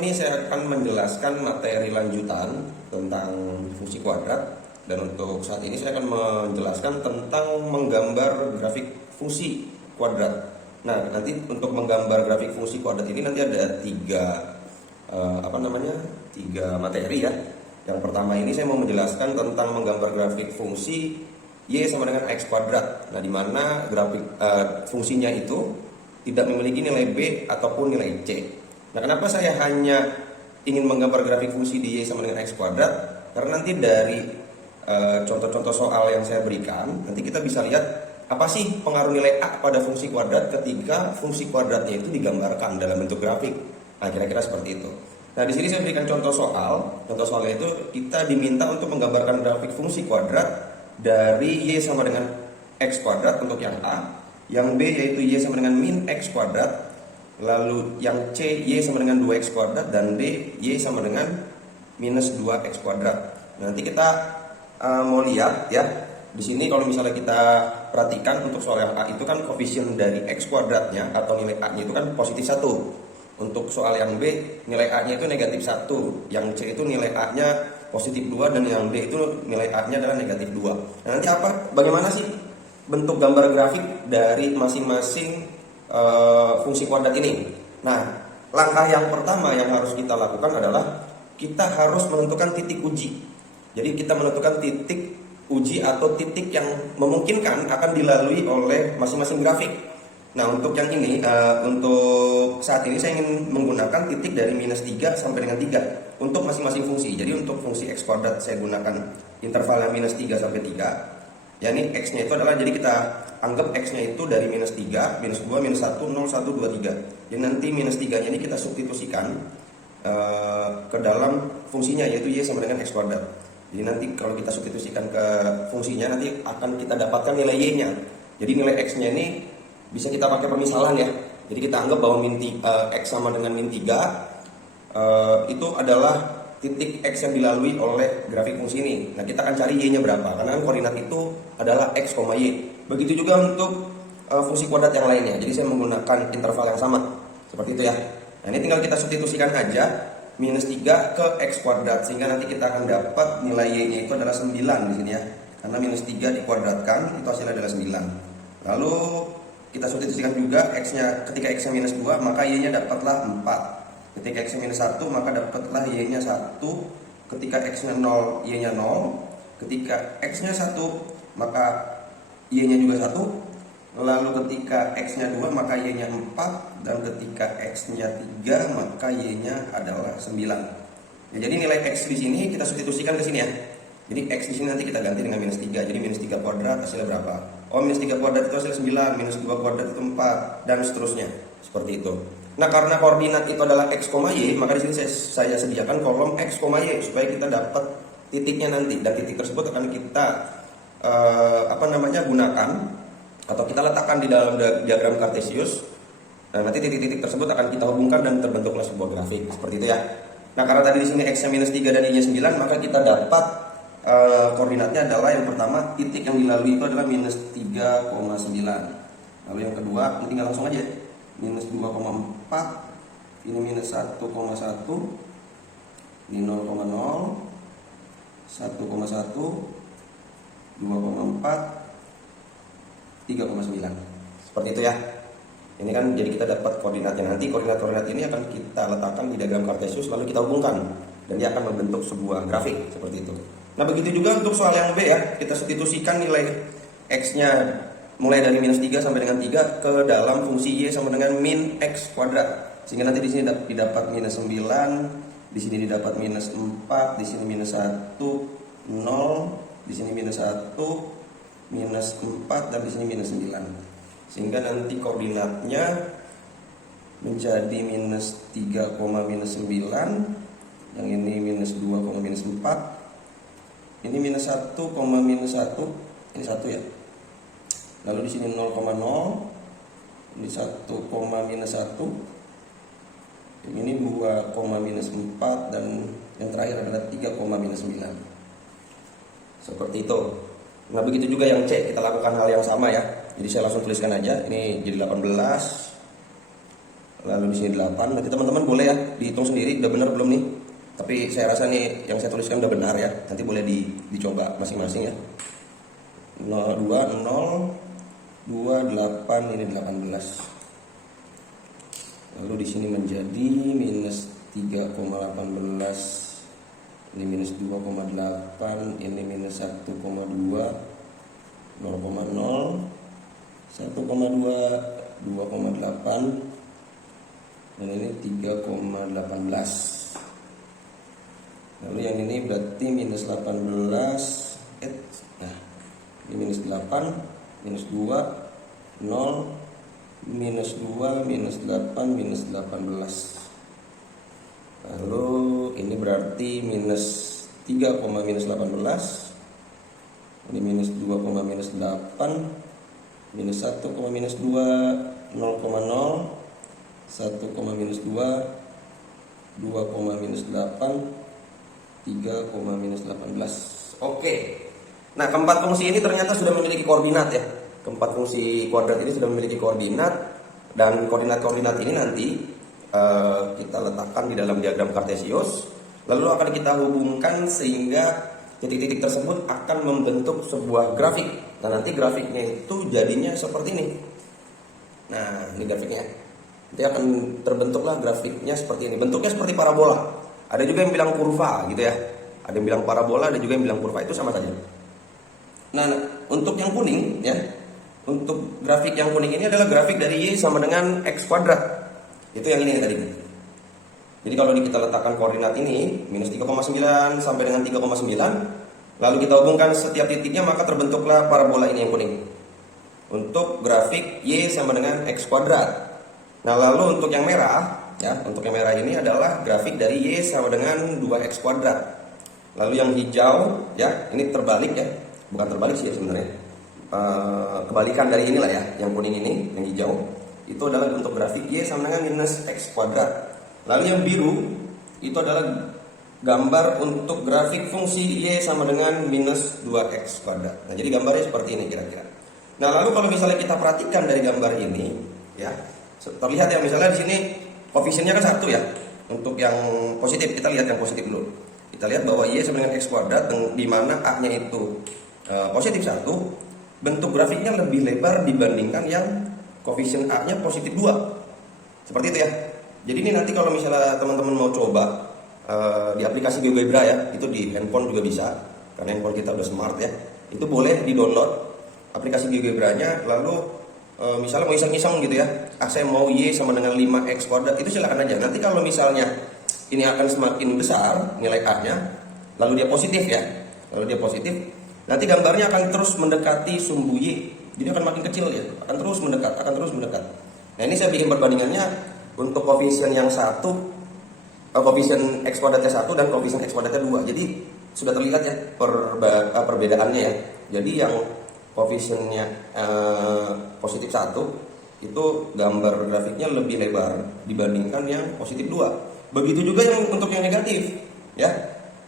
ini saya akan menjelaskan materi lanjutan tentang fungsi kuadrat, dan untuk saat ini saya akan menjelaskan tentang menggambar grafik fungsi kuadrat. Nah, nanti untuk menggambar grafik fungsi kuadrat ini nanti ada tiga materi ya. Yang pertama ini saya mau menjelaskan tentang menggambar grafik fungsi y sama dengan x kuadrat. Nah, di mana grafik fungsinya itu tidak memiliki nilai b ataupun nilai c. Nah, kenapa saya hanya ingin menggambar grafik fungsi di y sama dengan x kuadrat? Karena nanti dari contoh-contoh soal yang saya berikan, nanti kita bisa lihat apa sih pengaruh nilai a pada fungsi kuadrat ketika fungsi kuadratnya itu digambarkan dalam bentuk grafik. Nah, kira-kira seperti itu. Nah, di sini saya berikan contoh soal. Contoh soalnya itu kita diminta untuk menggambarkan grafik fungsi kuadrat dari y sama dengan x kuadrat untuk yang a, yang b yaitu y sama dengan min x kuadrat, lalu yang C y sama dengan 2x kuadrat, dan D y sama dengan minus 2x kuadrat. Nanti kita mau lihat ya. Di sini kalau misalnya kita perhatikan untuk soal yang A itu kan koefisien dari x kuadratnya atau nilai A-nya itu kan positif 1. Untuk soal yang B nilai A-nya itu negatif 1. Yang C itu nilai A-nya positif 2, dan yang D itu nilai A-nya adalah negatif 2. Nah, nanti bagaimana sih bentuk gambar grafik dari masing-masing fungsi kuadrat ini? Nah, langkah yang pertama yang harus kita lakukan adalah kita harus menentukan titik uji. Jadi kita menentukan titik uji atau titik yang memungkinkan akan dilalui oleh masing-masing grafik. Nah, untuk yang ini, untuk saat ini saya ingin menggunakan titik dari minus 3 sampai dengan 3 untuk masing-masing fungsi. Jadi untuk fungsi x kuadrat saya gunakan intervalnya minus 3 sampai 3. Ya, ini x-nya itu adalah, jadi kita anggap x-nya itu dari minus 3, minus 2, minus 1, 0, 1, 2, 3. Jadi nanti minus 3-nya ini kita substitusikan ke dalam fungsinya, yaitu y sama dengan x kuadrat. Jadi nanti kalau kita substitusikan ke fungsinya, nanti akan kita dapatkan nilai y-nya. Jadi nilai x-nya ini bisa kita pakai pemisalan ya. Jadi kita anggap bahwa x sama dengan min 3 itu adalah titik x yang dilalui oleh grafik fungsi ini. Nah, kita akan cari y-nya berapa, karena kan koordinat itu adalah x, y. Begitu juga untuk fungsi kuadrat yang lainnya. Jadi saya menggunakan interval yang sama seperti itu ya. Nah, ini tinggal kita substitusikan aja minus 3 ke x kuadrat, sehingga nanti kita akan dapat nilai y-nya itu adalah 9 di sini ya. Karena minus 3 dikuadratkan itu hasilnya adalah 9. Lalu kita substitusikan juga x-nya, ketika x-nya minus 2 maka y-nya dapatlah 4. Ketika x-nya minus 1 maka dapatlah y-nya 1. Ketika x-nya 0, y-nya 0. Ketika x-nya 1 maka y-nya juga 1. Lalu ketika x-nya 2 maka y-nya 4. Dan ketika x-nya 3 maka y-nya adalah 9. Ya, jadi nilai x di sini kita substitusikan ke sini ya. Jadi x di sini nanti kita ganti dengan minus 3. Jadi minus 3 kuadrat hasilnya berapa? Oh, minus 3 kuadrat itu hasil 9, minus 2 kuadrat itu 4, dan seterusnya. Seperti itu. Nah, karena koordinat itu adalah x, y, maka di sini saya sediakan kolom x, y supaya kita dapat titiknya nanti, dan titik tersebut akan kita gunakan atau kita letakkan di dalam diagram Cartesius. Nah, nanti titik-titik tersebut akan kita hubungkan dan terbentuklah sebuah grafik seperti itu ya. Nah, karena tadi di sini x-nya minus 3 dan y-nya 9, maka kita dapat koordinatnya adalah yang pertama titik yang dilalui itu adalah minus 3,9. Lalu yang kedua, ini tinggal langsung aja, minus 2,4, ini minus 1,1, ini 0,0, 1,1, 2,4, 3,9. Seperti itu ya. Ini kan jadi kita dapat koordinatnya. Nanti koordinat-koordinat ini akan kita letakkan di diagram Cartesius, lalu kita hubungkan, dan dia akan membentuk sebuah grafik seperti itu. Nah, begitu juga untuk soal yang B ya. Kita substitusikan nilai x-nya mulai dari minus 3 sampai dengan 3 ke dalam fungsi y sama dengan min x kuadrat. Sehingga nanti di sini didapat minus 9, di sini didapat minus 4, di sini minus 1, 0, di sini minus 1, minus 4, dan di sini minus 9. Sehingga nanti koordinatnya menjadi minus 3, minus 9, yang ini minus 2, minus 4, ini minus 1, minus 1, ini 1 ya. Lalu di sini 0,0, ini 1, minus 1, ini 2, minus 4, dan yang terakhir adalah 3, minus 9. Seperti itu. Nah, begitu juga yang C, kita lakukan hal yang sama ya. Jadi saya langsung tuliskan aja, ini jadi 18, lalu di sini 8. Nanti teman-teman boleh ya dihitung sendiri udah benar belum nih. Tapi saya rasa nih yang saya tuliskan udah benar ya. Nanti boleh dicoba masing-masing ya. 0, 2, 0, 2, 8, ini 18. Lalu di sini menjadi minus 3,18. Ini minus 2,8, ini minus 1,2, 0,0, 1,2, 2,8, dan ini 3,18. Lalu yang ini berarti minus 18. Nah, ini minus 8, minus 2, 0, minus 2, minus 8, minus 18. Lalu ini berarti minus 3, minus 18. Ini minus 2, minus 8, minus 1, minus 2, 0,0, 1, minus 2, 2, minus 8, 3, minus 18. Oke. Nah, keempat fungsi ini ternyata sudah memiliki koordinat ya. Keempat fungsi kuadrat ini sudah memiliki koordinat, dan koordinat-koordinat ini nanti kita letakkan di dalam diagram kartesius. Lalu akan kita hubungkan sehingga titik-titik tersebut akan membentuk sebuah grafik. Nah, nanti grafiknya itu jadinya seperti ini. Nah, ini grafiknya. Nanti akan terbentuklah grafiknya seperti ini. Bentuknya seperti parabola. Ada juga yang bilang kurva gitu ya. Ada yang bilang parabola, ada juga yang bilang kurva, itu sama saja. Nah, untuk yang kuning ya. Untuk grafik yang kuning ini adalah grafik dari Y sama dengan X kuadrat. Itu yang ini tadi. Jadi kalau kita letakkan koordinat ini minus 3,9 sampai dengan 3,9, lalu kita hubungkan setiap titiknya, maka terbentuklah parabola ini yang kuning. Untuk grafik Y sama dengan X kuadrat. Nah, lalu untuk yang merah ya, untuk yang merah ini adalah grafik dari Y sama dengan 2X kuadrat. Lalu yang hijau ya, ini terbalik ya. Bukan terbalik sih ya sebenarnya. Kebalikan dari inilah ya, yang kuning ini, yang hijau. Itu adalah untuk grafik Y sama dengan minus X kuadrat. Lalu yang biru itu adalah gambar untuk grafik fungsi Y sama dengan minus 2X kuadrat. Nah, jadi gambarnya seperti ini kira-kira. Nah, lalu kalau misalnya kita perhatikan dari gambar ini ya, terlihat ya, misalnya di sini koefisiennya kan 1 ya. Untuk yang positif, kita lihat yang positif dulu. Kita lihat bahwa Y sama dengan X kuadrat, di mana A-nya itu positif 1, bentuk grafiknya lebih lebar dibandingkan yang koefisien A-nya positif 2. Seperti itu ya. Jadi ini nanti kalau misalnya teman-teman mau coba di aplikasi GeoGebra ya, itu di handphone juga bisa, karena handphone kita udah smart ya. Itu boleh di-download aplikasi GeoGebra-nya, lalu misalnya mau iseng-iseng gitu ya, saya mau Y sama dengan 5X kuadrat, itu silakan aja. Nanti kalau misalnya ini akan semakin besar nilai A-nya, lalu dia positif ya, nanti gambarnya akan terus mendekati sumbu Y. Jadi akan makin kecil ya, akan terus mendekat. Nah, ini saya bikin perbandingannya untuk koefisien yang satu, koefisien X kuadratnya 1 dan koefisien X kuadratnya 2. Jadi sudah terlihat ya perbedaannya ya. Jadi yang koefisiennya positif 1 itu gambar grafiknya lebih lebar dibandingkan yang positif 2. Begitu juga yang untuk yang negatif ya.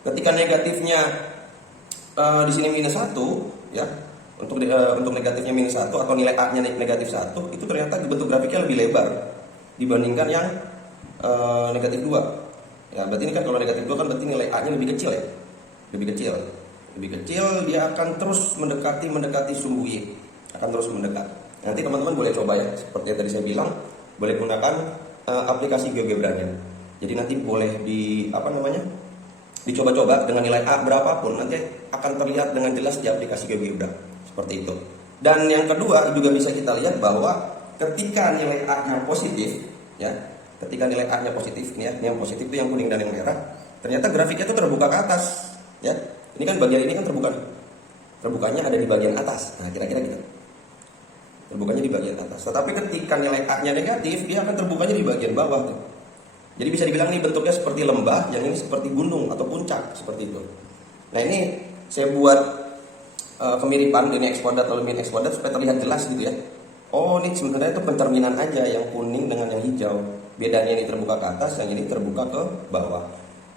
Ketika negatifnya di sini minus 1 ya. Untuk negatifnya minus 1 atau nilai A-nya negatif 1, itu ternyata bentuk grafiknya lebih lebar dibandingkan yang negatif 2. Ya, berarti ini kan kalau negatif 2 kan berarti nilai A-nya lebih kecil ya. Lebih kecil, dia akan terus mendekati sumbu Y. Akan terus mendekat. Nanti teman-teman boleh coba ya, seperti yang tadi saya bilang, boleh gunakan aplikasi GeoGebra-nya. Jadi nanti boleh dicoba-coba dengan nilai A berapapun, nanti akan terlihat dengan jelas di aplikasi GeoGebra. Seperti itu. Dan yang kedua juga bisa kita lihat bahwa ketika nilai A-nya positif ya, ketika nilai A-nya positif nih ya, yang positif itu yang kuning dan yang merah, ternyata grafiknya itu terbuka ke atas ya. Ini kan bagian ini kan terbuka. Terbukanya ada di bagian atas. Nah, kira-kira gitu. Terbukanya di bagian atas. Tetapi ketika nilai A-nya negatif, dia akan terbukanya di bagian bawah tuh. Jadi bisa dibilang nih bentuknya seperti lembah, yang ini seperti gunung atau puncak, seperti itu. Nah, ini saya buat kemiripan ini X kuadrat lalu min X kuadrat supaya terlihat jelas gitu ya. Oh, ini sebenarnya itu pencerminan aja, yang kuning dengan yang hijau. Bedanya ini terbuka ke atas, yang ini terbuka ke bawah.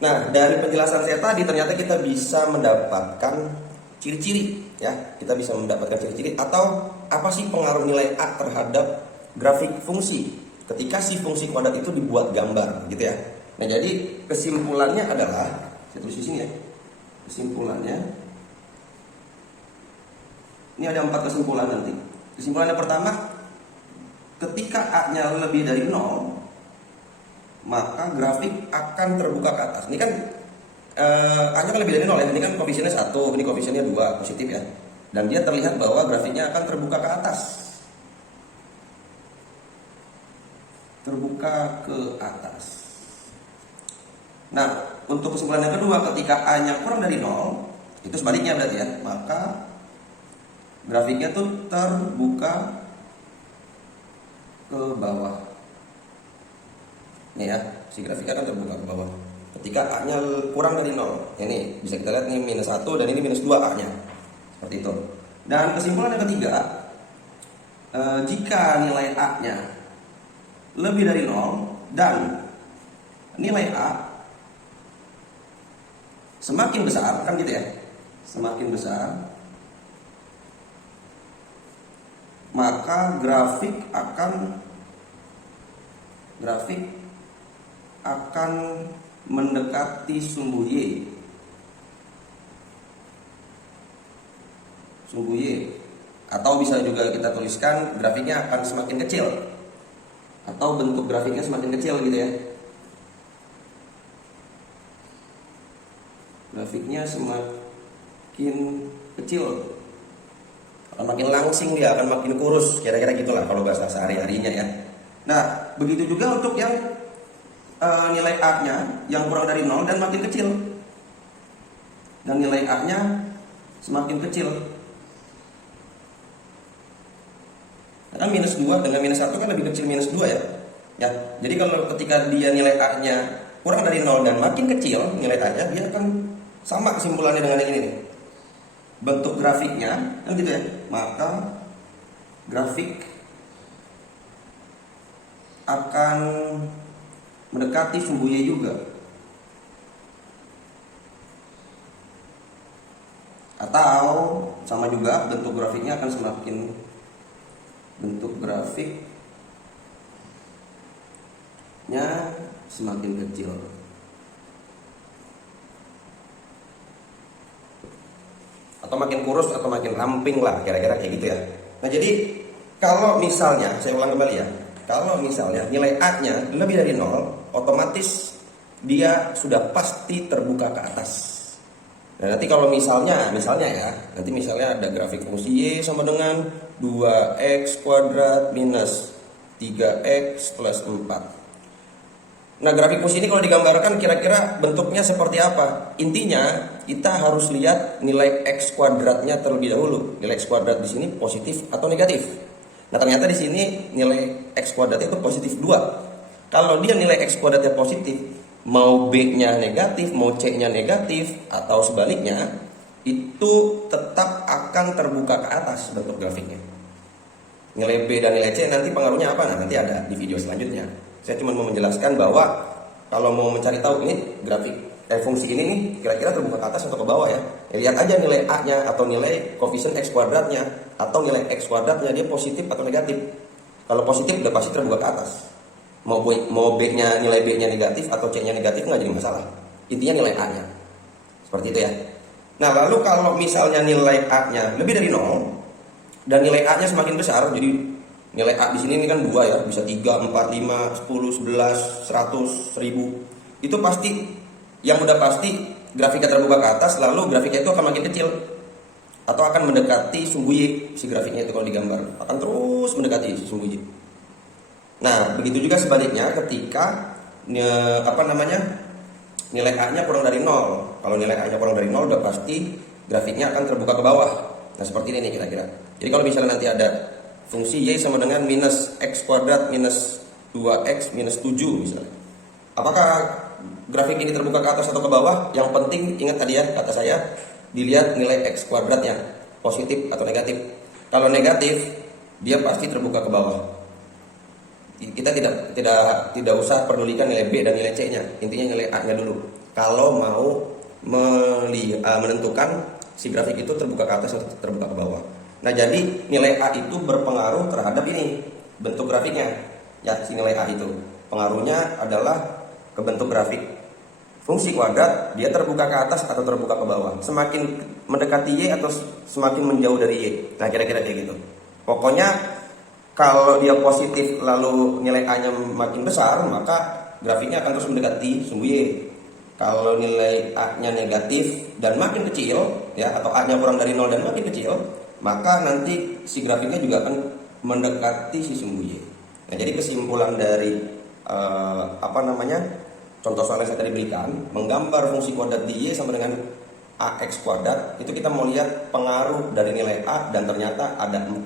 Nah, dari penjelasan saya tadi ternyata kita bisa mendapatkan ciri-ciri ya. Kita bisa mendapatkan ciri-ciri atau apa sih pengaruh nilai A terhadap grafik fungsi ketika si fungsi kuadrat itu dibuat gambar gitu ya. Nah, jadi kesimpulannya adalah, saya tulis di sini ya. Kesimpulannya ini ada 4 kesimpulan nanti. Kesimpulan yang pertama, ketika A-nya lebih dari 0, maka grafik akan terbuka ke atas. Ini kan A-nya kan lebih dari 0 ya. Ini kan koefisiennya 1, ini koefisiennya 2, positif ya. Dan dia terlihat bahwa grafiknya akan terbuka ke atas. Terbuka ke atas. Nah, untuk kesimpulan yang kedua, ketika A-nya kurang dari 0, itu sebaliknya berarti ya, maka grafiknya tuh terbuka ke bawah. Nih ya, si grafiknya kan terbuka ke bawah. Ketika A-nya kurang dari 0. Ini bisa kita lihat nih -1 dan ini -2 A-nya. Seperti itu. Dan kesimpulan yang ketiga, jika nilai A-nya lebih dari 0 dan nilai A semakin besar, kan gitu ya. Semakin besar, maka grafik akan mendekati sumbu Y. Sumbu Y. Atau bisa juga kita tuliskan grafiknya akan semakin kecil. Atau bentuk grafiknya semakin kecil gitu ya. Grafiknya semakin kecil. Akan makin langsing dia, akan makin kurus. Kira-kira gitulah kalau bahasa sehari-harinya ya. Nah, begitu juga untuk yang nilai A-nya yang kurang dari 0 dan makin kecil. Dan nilai A-nya semakin kecil. Kan -2 dengan -1 kan lebih kecil -2 ya. Ya. Jadi kalau ketika dia nilai A-nya kurang dari 0 dan makin kecil nilai A-nya, dia akan sama kesimpulannya dengan yang ini nih. Bentuk grafiknya kan gitu ya. Maka grafik akan mendekati sumbu Y juga. Atau sama juga bentuk grafiknya akan semakin kecil. Atau makin kurus atau makin ramping lah, kira-kira kayak gitu ya. Nah, jadi kalau misalnya, saya ulang kembali ya. Kalau misalnya nilai A-nya lebih dari 0, otomatis dia sudah pasti terbuka ke atas. Nah, nanti kalau misalnya ya, nanti misalnya ada grafik fungsi Y sama dengan 2x kuadrat minus 3x plus 4. Nah, grafik fungsi ini kalau digambarkan kira-kira bentuknya seperti apa? Intinya kita harus lihat nilai x kuadratnya terlebih dahulu. Nilai x kuadrat di sini positif atau negatif. Nah, ternyata di sini nilai x kuadratnya itu positif 2. Kalau dia nilai x kuadratnya positif, mau b-nya negatif, mau c-nya negatif atau sebaliknya, itu tetap akan terbuka ke atas bentuk grafiknya. Nilai b dan nilai c nanti pengaruhnya apa? Nah, nanti ada di video selanjutnya. Saya cuma mau menjelaskan bahwa kalau mau mencari tahu ini grafik fungsi ini nih kira-kira terbuka ke atas atau ke bawah ya. Lihat aja nilai A-nya atau nilai koefisien x kuadratnya atau nilai x kuadratnya dia positif atau negatif. Kalau positif udah pasti terbuka ke atas. Mau B-nya nilai B-nya negatif atau C-nya negatif nggak jadi masalah. Intinya nilai A-nya. Seperti itu ya. Nah, lalu kalau misalnya nilai A-nya lebih dari 0 dan nilai A-nya semakin besar, jadi nilai A di sini ini kan 2 ya, bisa 3, 4, 5, 10, 11, 100, 1000. Itu pasti, yang udah pasti grafiknya terbuka ke atas, lalu grafiknya itu akan makin kecil atau akan mendekati sumbu Y. Si grafiknya itu kalau digambar akan terus mendekati sumbu Y. Nah, begitu juga sebaliknya ketika nilai A-nya kurang dari 0. Kalau nilai A-nya kurang dari 0 udah pasti grafiknya akan terbuka ke bawah. Nah, seperti ini nih kira-kira. Jadi kalau misalnya nanti ada fungsi Y sama dengan minus x kuadrat minus 2x minus 7 misalnya. Apakah grafik ini terbuka ke atas atau ke bawah? Yang penting ingat tadi ya kata saya, dilihat nilai x kuadratnya positif atau negatif. Kalau negatif, dia pasti terbuka ke bawah. Kita tidak usah pedulikan nilai B dan nilai C-nya. Intinya nilai A-nya dulu. Kalau mau menentukan si grafik itu terbuka ke atas atau terbuka ke bawah. Nah, jadi nilai A itu berpengaruh terhadap ini bentuk grafiknya. ya si nilai A itu. Pengaruhnya adalah ke bentuk grafik. Fungsi kuadrat dia terbuka ke atas atau terbuka ke bawah. Semakin mendekati Y atau semakin menjauh dari Y. Nah, kira-kira kayak gitu. Pokoknya kalau dia positif lalu nilai A-nya makin besar, maka grafiknya akan terus mendekati sumbu Y. Kalau nilai A-nya negatif dan makin kecil, ya, atau A-nya kurang dari 0 dan makin kecil, maka nanti si grafiknya juga akan mendekati si sumbu Y. Nah, jadi kesimpulan dari contoh soal yang saya tadi berikan, menggambar fungsi kuadrat di Y sama dengan AX kuadrat, itu kita mau lihat pengaruh dari nilai A, dan ternyata ada 4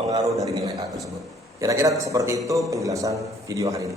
pengaruh dari nilai A tersebut. Kira-kira seperti itu penjelasan video hari ini.